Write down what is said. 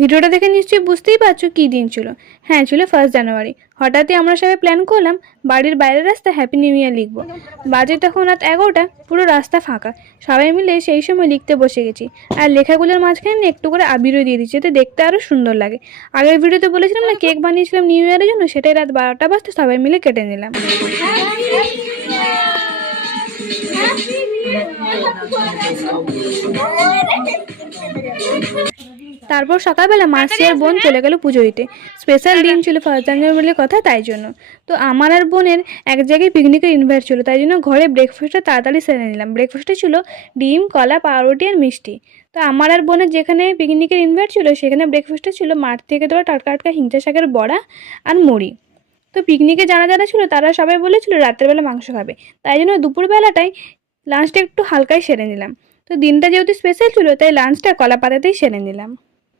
ভিডিওটা দেখে নিশ্চয়ই বুঝতেই পারছো কী দিন ছিল। হ্যাঁ, ছিল 1 জানুয়ারি। হঠাৎই আমরা সবাই প্ল্যান করলাম বাড়ির বাইরের রাস্তা হ্যাপি নিউ ইয়ার লিখবো। বাজে তখন রাত 11টা, পুরো রাস্তা ফাঁকা। সবাই মিলে সেই সময় লিখতে বসে গেছি। আর লেখাগুলোর মাঝখানে না একটু করে আবিরও দিয়ে দিচ্ছি, এতে দেখতে আরও সুন্দর লাগে। আগের ভিডিওতে বলেছিলাম না কেক বানিয়েছিলাম নিউ ইয়ারের জন্য, সেটাই রাত 12টা বাজতে সবাই মিলে কেটে নিলাম। তারপর সকালবেলা মাসি আর বোন চলে গেল পুজো দিতে। স্পেশাল দিন ছিল 1 জানুয়ারির কথা, তাই জন্য। তো আমার আর বোনের এক জায়গায় পিকনিকের ইনভাইট ছিল, তাই জন্য ঘরে ব্রেকফাস্টটা তাড়াতাড়ি সেরে নিলাম। ব্রেকফাস্টে ছিল ডিম, কলা, পাউরুটি আর মিষ্টি। তো আমার আর বোনের যেখানে পিকনিকের ইনভাইট ছিল সেখানে ব্রেকফাস্টে ছিল মাঠ থেকে তোলা টাটকা টাটকা হিংচা শাকের বড়া আর মুড়ি। তো পিকনিকে যারা যারা ছিল তারা সবাই বলেছিল রাতের বেলা মাংস খাবে, তাই জন্য দুপুরবেলাটাই লাঞ্চটা একটু হালকাই সেরে নিলাম। তো দিনটা যেহেতু স্পেশাল ছিল তাই লাঞ্চটা কলা পাতাতেই সেরে নিলাম।